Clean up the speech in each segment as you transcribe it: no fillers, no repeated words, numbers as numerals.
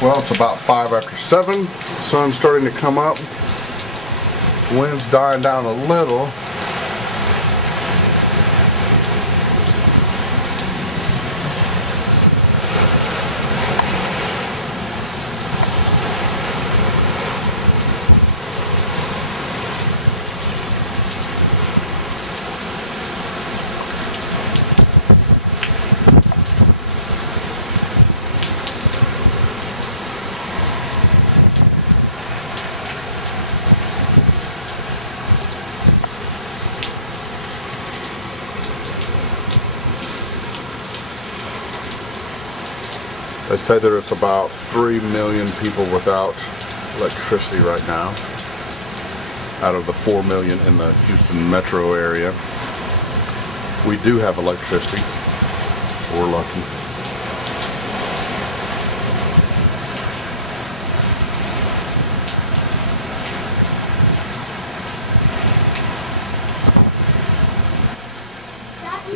Well, it's about 5 after 7. Sun's starting to come up. Wind's dying down a little. They say there's about 3 million people without electricity right now, out of the 4 million in the Houston metro area. We do have electricity. We're lucky.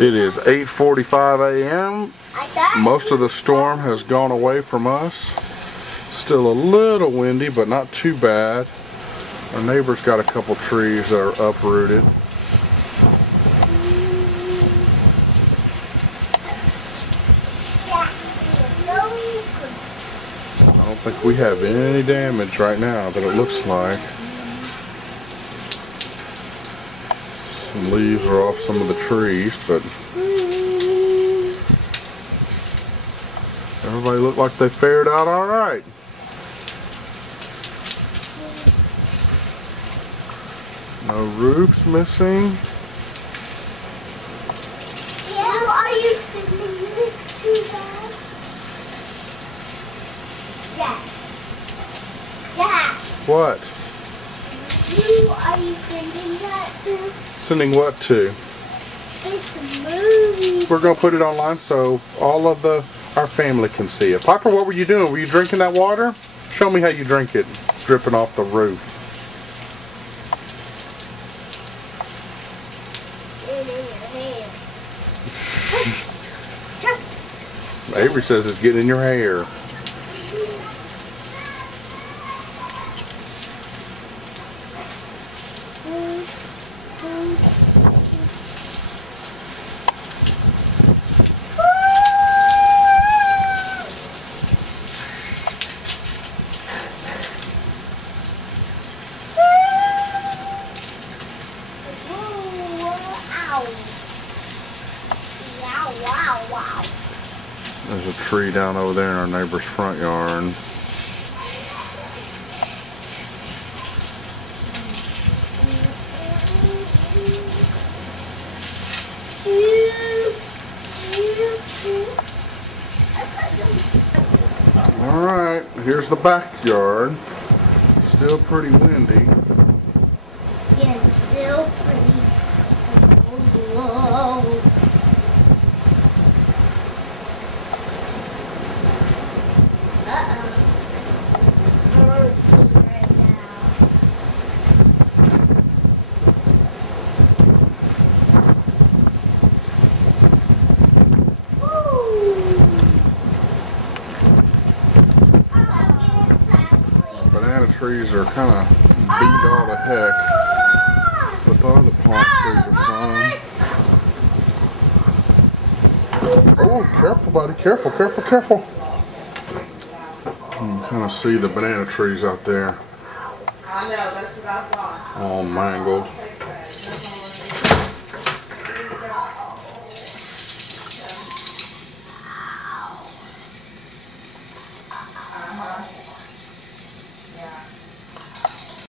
It is 8:45 a.m. Most of the storm has gone away from us. Still a little windy, but not too bad. Our neighbor's got a couple trees that are uprooted. I don't think we have any damage right now that it looks like. Some leaves are off some of the trees, but everybody looked like they fared out all right. No roofs missing. Yeah, are you sending this to them? Yeah. Yeah. What? Who are you sending that to? Sending what to? This movie. We're gonna put it online so all of our family can see it. Piper, what were you doing? Were you drinking that water? Show me how you drink it. Dripping off the roof. In your hair. Avery says it's getting in your hair. There's a tree down over there in our neighbor's front yard. Alright, here's the backyard. Still pretty windy. Yeah, still pretty. Whoa. Banana trees are kind of beat all to heck, but the other palm trees are fine. Oh, careful, buddy. Careful, careful, careful. You can kind of see the banana trees out there. I know, that's what I thought. All mangled.